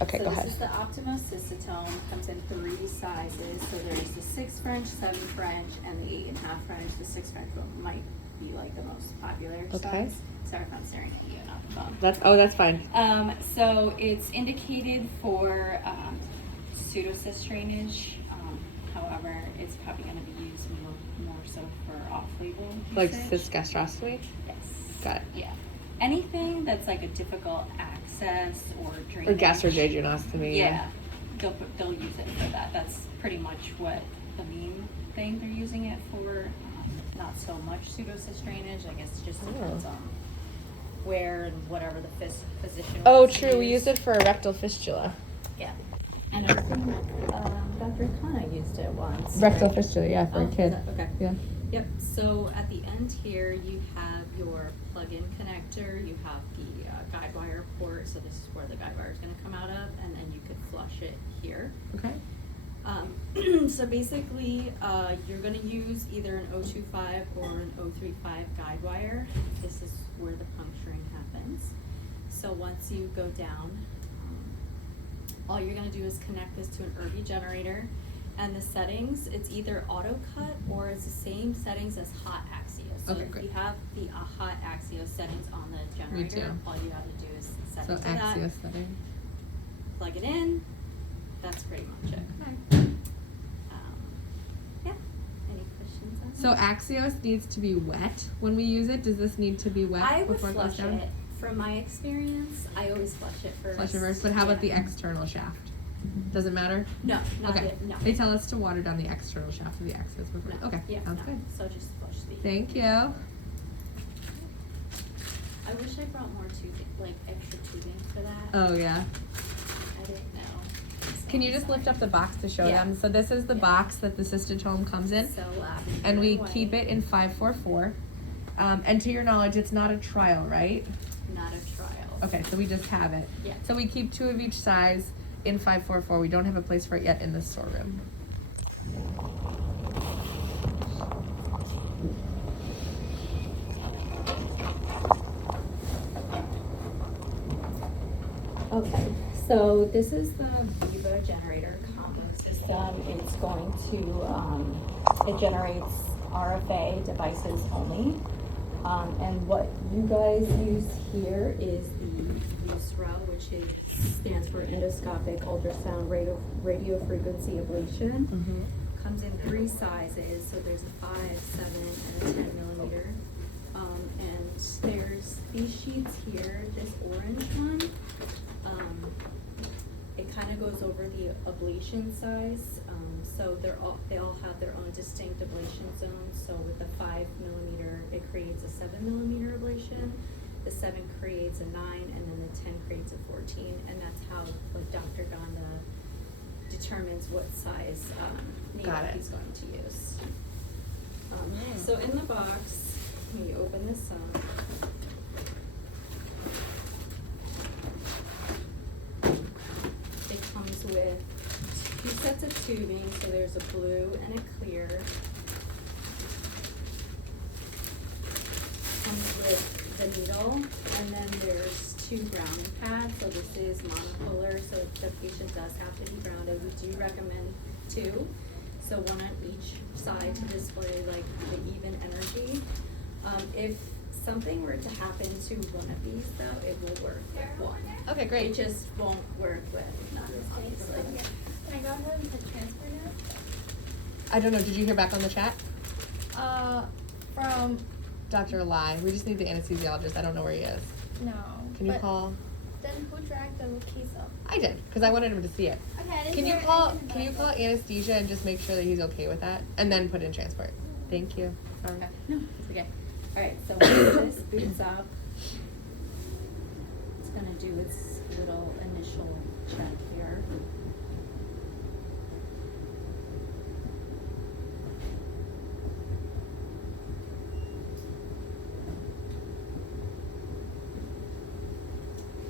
Okay, so go ahead. This is the Optima Cystotome. Comes in 3 sizes. So there's the 6 French, 7 French, and the 8.5 French. The 6 French one might be like the most popular size. Sorry if I'm staring at you, not the phone. That's fine. So it's indicated for pseudocyst drainage. However, it's probably going to be used more so for off-label Like usage. cyst gastroscopy? Yes. Got it. Yeah. Anything that's like a difficult access or drainage. Or gastrojejunostomy. Yeah. They'll use it for that. That's pretty much what the main thing they're using it for. Not so much pseudocyst drainage. I guess it just depends on where and whatever the physician wants to True. We use. use it for a rectal fistula. Yeah. And I think Dr. Khanna used it once. Rectal right? fistula, yeah, for a kid. Okay. Yeah. Yep. So at the end here, you have your plug-in connector. You have the guide wire port. So this is where the guide wire is going to come out of, and then you could flush it here. Okay. So basically, you're going to use either an 025 or an 035 guide wire. This is where the puncturing happens. So once you go down, all you're going to do is connect this to an RV generator. And the settings, it's either auto cut or it's the same settings as hot Axio. So Okay, if great. you have the hot Axio settings on the generator, all you have to do is set So it to that, Axio setting. plug it in. That's pretty much it. Yeah. Any questions on So that? Axios needs to be wet when we use it. Does this need to be wet I would before it goes flush down? it. From my experience, I always flush it first. Flush it first. But how about the Yeah. external shaft? Does it matter? No, not Okay. no. They tell us to water down the external shaft of the Axios before. No. Okay. Yeah, Sounds no. good. So just flush the. Thank you. I wish I brought more tubing, like extra tubing for that. Oh yeah. I didn't know. So Can you I'm just sorry. lift up the box to show Yeah. them? So this is the Yeah. box that the cystotome comes in, So and we keep it in 544. And to your knowledge, it's not a trial, right? Not a trial. Okay, so we just have it. Yeah. So we keep 2 of each size in 544. We don't have a place for it yet in the storeroom. Okay, so this is the Viva generator combo system. It's going to, it generates RFA devices only. And what you guys use here is the USRA, which stands for endoscopic ultrasound radio frequency ablation. Mm-hmm. Comes in 3 sizes, so there's a 5, 7, and a 10 millimeter. And there's these sheets here, this orange one. It kind of goes over the ablation size. So they all have their own distinct ablation zones. So with the 5 millimeter, it creates a 7 millimeter ablation. The 7 creates a 9, and then the 10 creates a 14. And that's how Dr. Ganda determines what size needle Got it. he's going to use. So in the box, when you open this up, it comes with 2 sets of tubing, so there's a blue and a clear. Comes with the needle, and then there's 2 grounding pads. So this is monopolar, so the patient does have to be grounded. We do recommend 2, so 1 on each side to display like the even energy. If something were to happen to one of these, though, it will work with 1. Okay, It great. just won't work with none, obviously. Can I go ahead and hit transfer now? I don't know. Did you hear back on the chat? From Dr. Lai. We just need the anesthesiologist. I don't know where he is. No. Can you but call? Then who dragged the case up? I did, because I wanted him to see it. Okay. I didn't Can you hear call? anything Can you about call anesthesia and just make sure that he's okay with that, and then put in transport? Thank you. Sorry. Okay. No, it's okay. All right, so once this boots up, it's gonna do its little initial check here. it.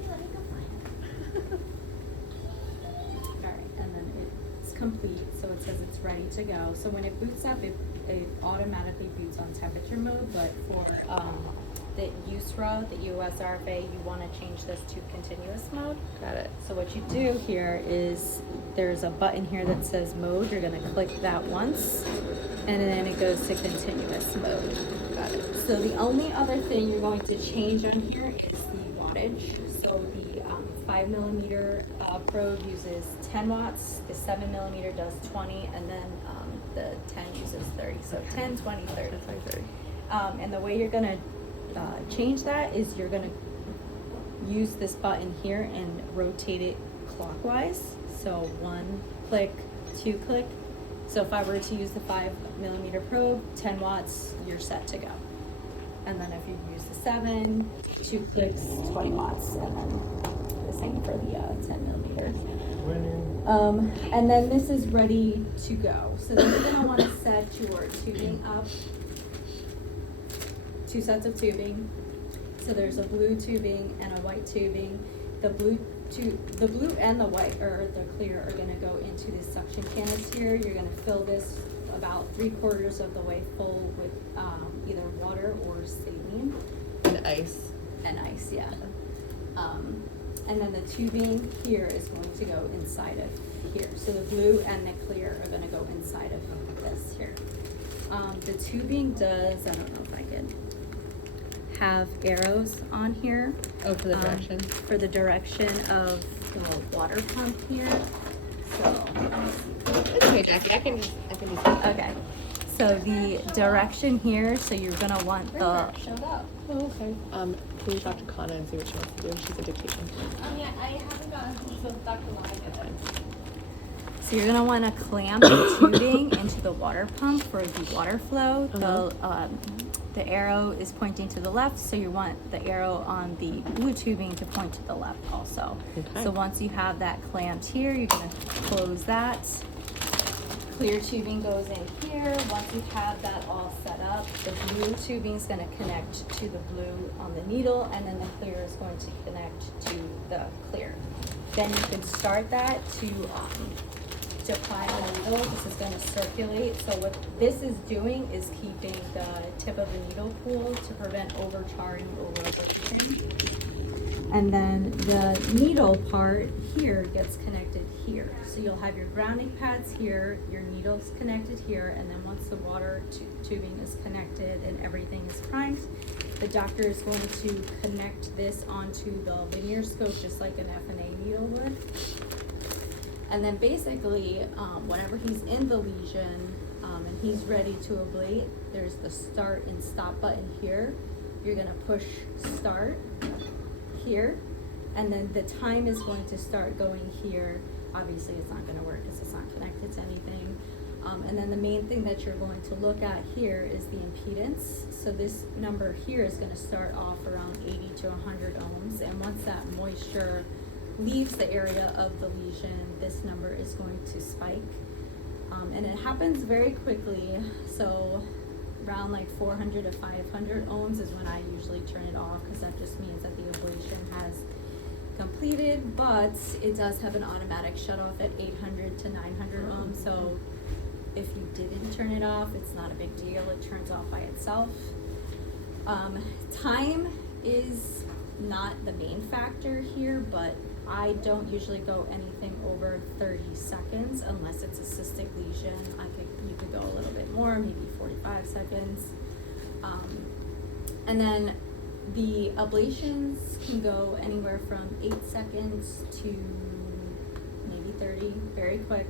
Let me go find it. All right, and then it's complete, so it says it's ready to go. So when it boots up, it automatically boots on temperature mode, but for the USRA, the EUS RFA, you want to change this to continuous mode. Got it. So what you do here is there's a button here that says mode. You're going to click that once, and then it goes to continuous mode. Got it. So the only other thing you're going to change on here is the wattage. So the 5 millimeter probe uses 10 watts, the 7 millimeter does 20, and then the 10 uses 30. So 10, 20, 30. 30. And the way you're gonna change that is you're gonna use this button here and rotate it clockwise. So 1 click, 2 click. So if I were to use the 5 millimeter probe, 10 watts, you're set to go. And then if you use the 7, 2 clicks, 20 watts, and then the same for the 10 millimeter. And then this is ready to go. So then you're gonna wanna set your tubing up. 2 sets of tubing. So there's a blue tubing and a white tubing. The blue and the white, or the clear, are gonna go into this suction canister. You're gonna fill this about 3/4 of the way full with either water or saline. And ice. And ice, yeah. And then the tubing here is going to go inside of here. So the blue and the clear are gonna go inside of this here. The tubing does, I don't know if I can, have arrows on here. Oh, for the direction. For the direction of the water pump here. So, It's okay, Jackie. I can just. okay. So the direction here, so you're gonna want the, Showed up. Oh, okay. Can you talk to Kana and see what she wants to do? She's a dictation. Yeah, I haven't gotten to Dr. Wong yet. so you're gonna wanna clamp the tubing into the water pump for the water flow. The arrow is pointing to the left, so you want the arrow on the blue tubing to point to the left also. Okay. So once you have that clamped here, you're gonna close that. Clear tubing goes in here. Once you have that all set up, the blue tubing is going to connect to the blue on the needle, and then the clear is going to connect to the clear. Then you can start that to apply the needle. This is going to circulate. So what this is doing is keeping the tip of the needle cool to prevent overcharring or overheating. And then the needle part here gets connected here. So you'll have your grounding pads here, your needles connected here, and then once the water tubing is connected and everything is primed, the doctor is going to connect this onto the linear scope just like an FNA needle would. And then basically, whenever he's in the lesion and he's ready to ablate, there's the start and stop button here. You're gonna push start here, and then the time is going to start going here. Obviously it's not going to work because it's not connected to anything. And then the main thing that you're going to look at here is the impedance. So this number here is going to start off around 80 to 100 ohms, and once that moisture leaves the area of the lesion, this number is going to spike. And it happens very quickly. So around like 400 to 500 ohms is when I usually turn it off, because that just means that the ablation has completed, but it does have an automatic shut off at 800 to 900 ohms. So if you didn't turn it off, it's not a big deal. It turns off by itself. Time is not the main factor here, but I don't usually go anything over 30 seconds unless it's a cystic lesion. You could go a little bit more, maybe 45 seconds. And then the ablations can go anywhere from 8 seconds to maybe 30, very quick.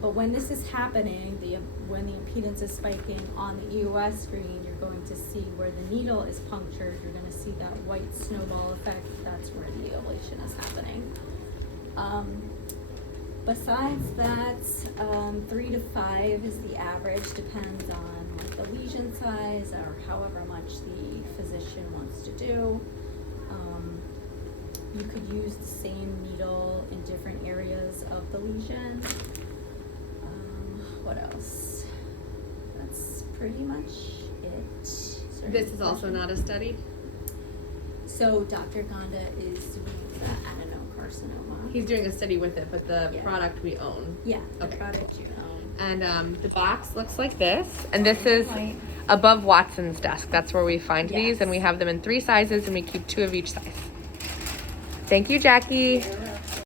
But when this is happening, when the impedance is spiking on the EUS screen, you're going to see where the needle is punctured. You're going to see that white snowball effect. That's where the ablation is happening. Besides that, 3 to 5 is the average. Depends on like, the lesion size or however much the physician wants to do. You could use the same needle in different areas of the lesion. What else? That's pretty much it. This is also not a study? So Dr. Gonda is doing the adenocarcinoma. He's doing a study with it, but the Yeah. product we own. Yeah, the Okay. product you own. And the box looks like this. And this is above Watson's desk. That's where we find these. And we have them in 3 sizes and we keep 2 of each size. Thank you, Jackie.